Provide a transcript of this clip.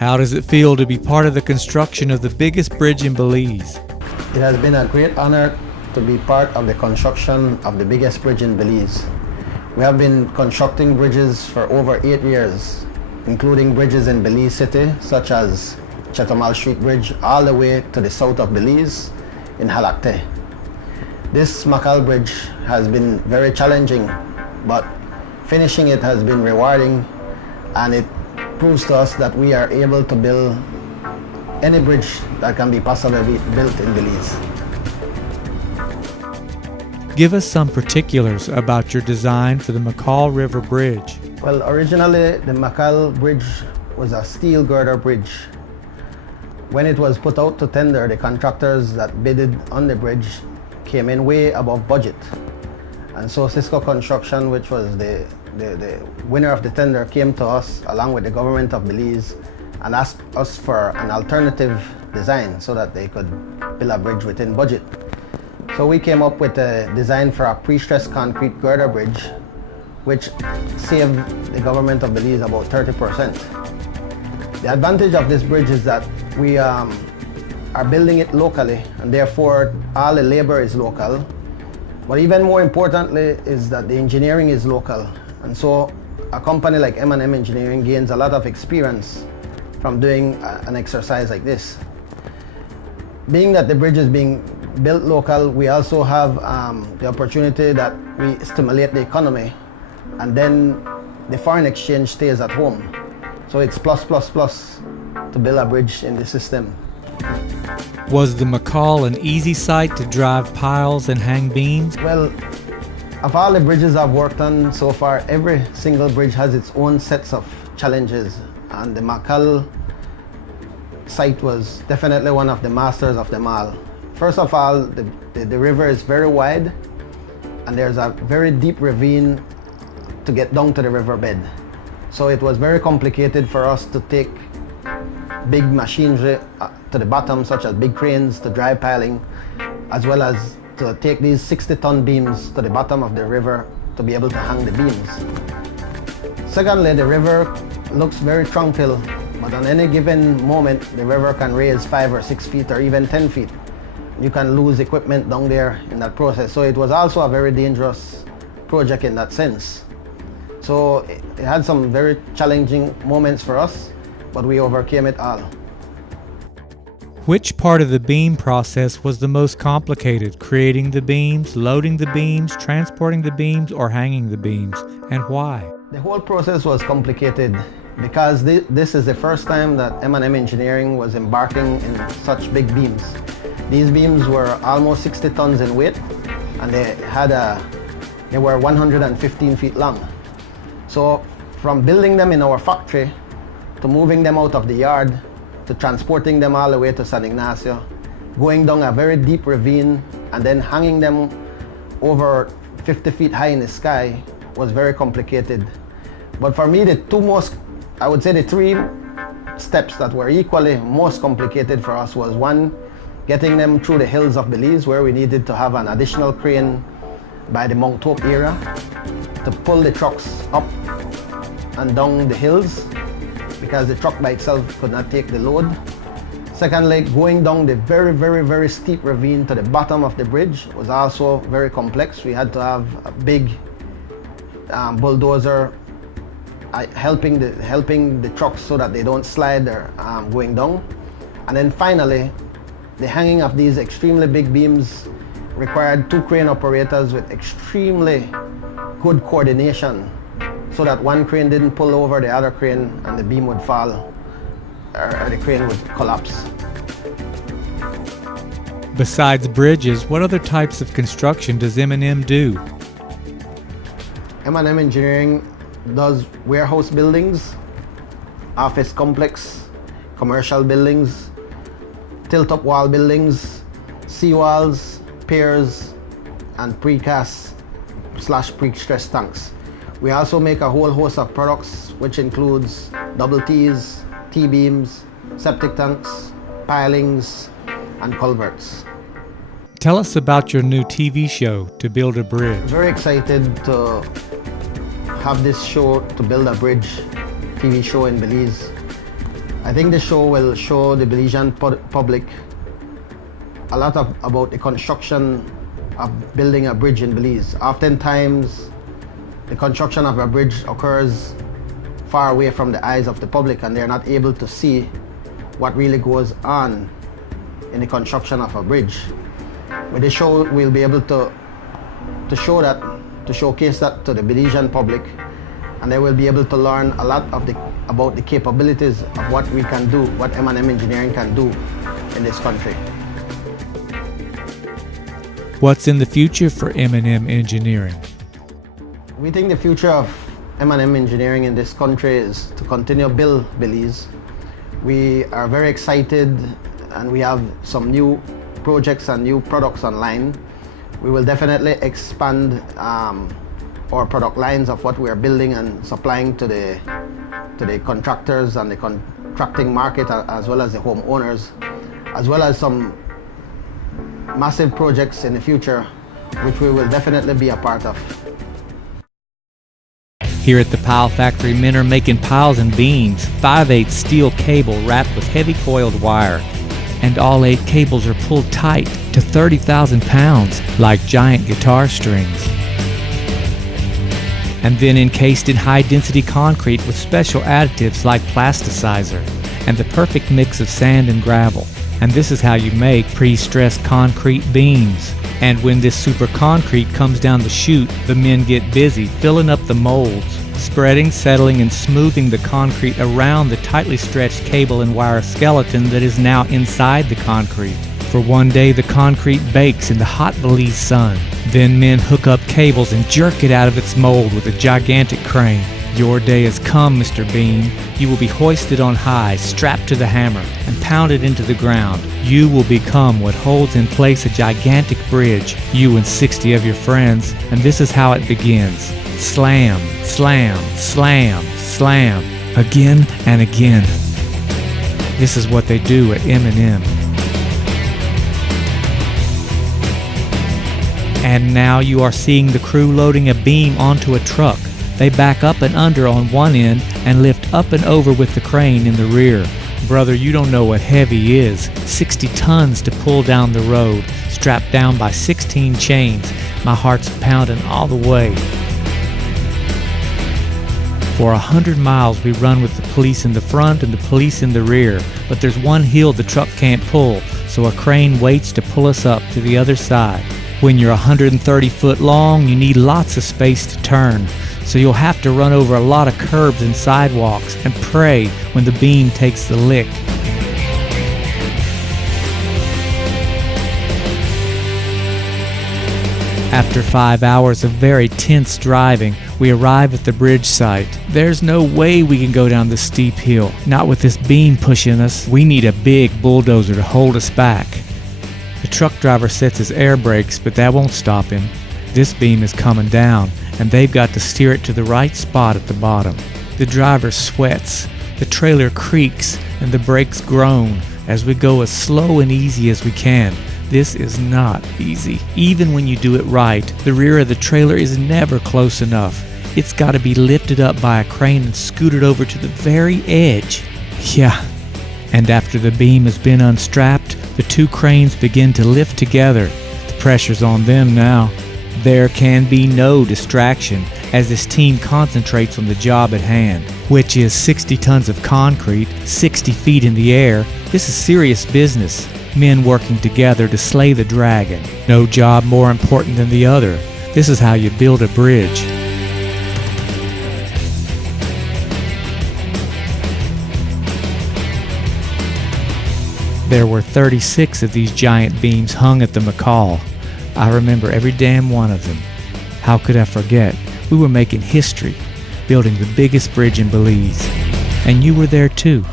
How does it feel to be part of the construction of the biggest bridge in Belize? It has been a great honor to be part of the construction of the biggest bridge in Belize. We have been constructing bridges for over 8 years, including bridges in Belize City, such as Chetamal Street Bridge, all the way to the south of Belize in Halakte. This Makal Bridge has been very challenging, but finishing it has been rewarding, and it proves to us that we are able to build any bridge that can be possibly built in Belize. Give us some particulars about your design for the Makal River Bridge. Well, originally the Makal Bridge was a steel girder bridge. When it was put out to tender, the contractors that bidded on the bridge came in way above budget. And so Cisco Construction, which was the winner of the tender, came to us along with the government of Belize and asked us for an alternative design so that they could build a bridge within budget. So we came up with a design for a pre-stressed concrete girder bridge, which saved the government of Belize about 30%. The advantage of this bridge is that we are building it locally, and therefore all the labor is local. But even more importantly is that the engineering is local. And so a company like M&M Engineering gains a lot of experience from doing an exercise like this. Being that the bridge is being built local, we also have the opportunity that we stimulate the economy, and then the foreign exchange stays at home. So it's plus to build a bridge in the system. Was the Makal an easy site to drive piles and hang beams? Well, of all the bridges I've worked on so far, every single bridge has its own sets of challenges, and the Makal site was definitely one of the masters of them all. First of all, the river is very wide, and there's a very deep ravine to get down to the riverbed. So it was very complicated for us to take big machinery to the bottom, such as big cranes to dry piling, as well as to take these 60-ton beams to the bottom of the river to be able to hang the beams. Secondly, the river looks very tranquil, but on any given moment, the river can raise 5 or 6 feet or even 10 feet. You can lose equipment down there in that process. So it was also a very dangerous project in that sense. So it had some very challenging moments for us, but we overcame it all. Which part of the beam process was the most complicated? Creating the beams, loading the beams, transporting the beams, or hanging the beams? And why? The whole process was complicated because this is the first time that M&M Engineering was embarking in such big beams. These beams were almost 60 tons in weight, and they were 115 feet long. So from building them in our factory, to moving them out of the yard, to transporting them all the way to San Ignacio, going down a very deep ravine, and then hanging them over 50 feet high in the sky was very complicated. But for me, I would say the three steps that were equally most complicated for us was one, getting them through the hills of Belize, where we needed to have an additional crane by the Mount Hope area to pull the trucks up and down the hills, because the truck by itself could not take the load. Secondly, going down the very steep ravine to the bottom of the bridge was also very complex. We had to have a big bulldozer helping the trucks so that they don't slide going down. And then finally, the hanging of these extremely big beams required 2 crane operators with extremely good coordination, so that one crane didn't pull over the other crane and the beam would fall, or the crane would collapse. Besides bridges, what other types of construction does M&M do? M&M Engineering does warehouse buildings, office complex, commercial buildings, tilt-up wall buildings, seawalls, piers, and precast / pre-stressed tanks. We also make a whole host of products, which includes double T's, T-beams, septic tanks, pilings, and culverts. Tell us about your new TV show, To Build a Bridge. Very excited to have this show, To Build a Bridge, TV show in Belize. I think the show will show the Belizean public a lot about the construction of building a bridge in Belize. Oftentimes, the construction of a bridge occurs far away from the eyes of the public, and they're not able to see what really goes on in the construction of a bridge. With the show, we'll be able to showcase that to the Belizean public, and they will be able to learn a lot about the capabilities of what we can do, what M&M Engineering can do in this country. What's in the future for M&M Engineering? We think the future of M&M Engineering in this country is to continue to build Belize. We are very excited, and we have some new projects and new products online. We will definitely expand our product lines of what we are building and supplying to the contractors and the contracting market, as well as the homeowners, as well as some massive projects in the future, which we will definitely be a part of. Here at the pile factory, men are making piles and beams, 5/8 steel cable wrapped with heavy coiled wire. And all 8 cables are pulled tight to 30,000 pounds, like giant guitar strings. And then encased in high-density concrete with special additives like plasticizer and the perfect mix of sand and gravel. And this is how you make pre-stressed concrete beams. And when this super concrete comes down the chute, the men get busy filling up the molds, spreading, settling, and smoothing the concrete around the tightly stretched cable and wire skeleton that is now inside the concrete. For one day, the concrete bakes in the hot Belize sun. Then men hook up cables and jerk it out of its mold with a gigantic crane. Your day has come, Mr. Beam. You will be hoisted on high, strapped to the hammer, and pounded into the ground. You will become what holds in place a gigantic bridge, you and 60 of your friends, and this is how it begins. Slam, slam, slam, slam, again and again. This is what they do at M&M. And now you are seeing the crew loading a beam onto a truck. They back up and under on one end and lift up and over with the crane in the rear. Brother, you don't know what heavy is. 60 tons to pull down the road, strapped down by 16 chains. My heart's pounding all the way. For 100 miles we run with the police in the front and the police in the rear, but there's one hill the truck can't pull, so a crane waits to pull us up to the other side. When you're 130 foot long, you need lots of space to turn, so you'll have to run over a lot of curbs and sidewalks and pray when the beam takes the lick. After 5 hours of very tense driving, we arrive at the bridge site. There's no way we can go down this steep hill, not with this beam pushing us. We need a big bulldozer to hold us back. The truck driver sets his air brakes, but that won't stop him. This beam is coming down, and they've got to steer it to the right spot at the bottom. The driver sweats, the trailer creaks, and the brakes groan as we go as slow and easy as we can. This is not easy. Even when you do it right, the rear of the trailer is never close enough. It's got to be lifted up by a crane and scooted over to the very edge. Yeah. And after the beam has been unstrapped, the two cranes begin to lift together. The pressure's on them now. There can be no distraction as this team concentrates on the job at hand, which is 60 tons of concrete, 60 feet in the air. This is serious business. Men working together to slay the dragon. No job more important than the other. This is how you build a bridge. There were 36 of these giant beams hung at the McCall. I remember every damn one of them. How could I forget? We were making history, building the biggest bridge in Belize. And you were there too.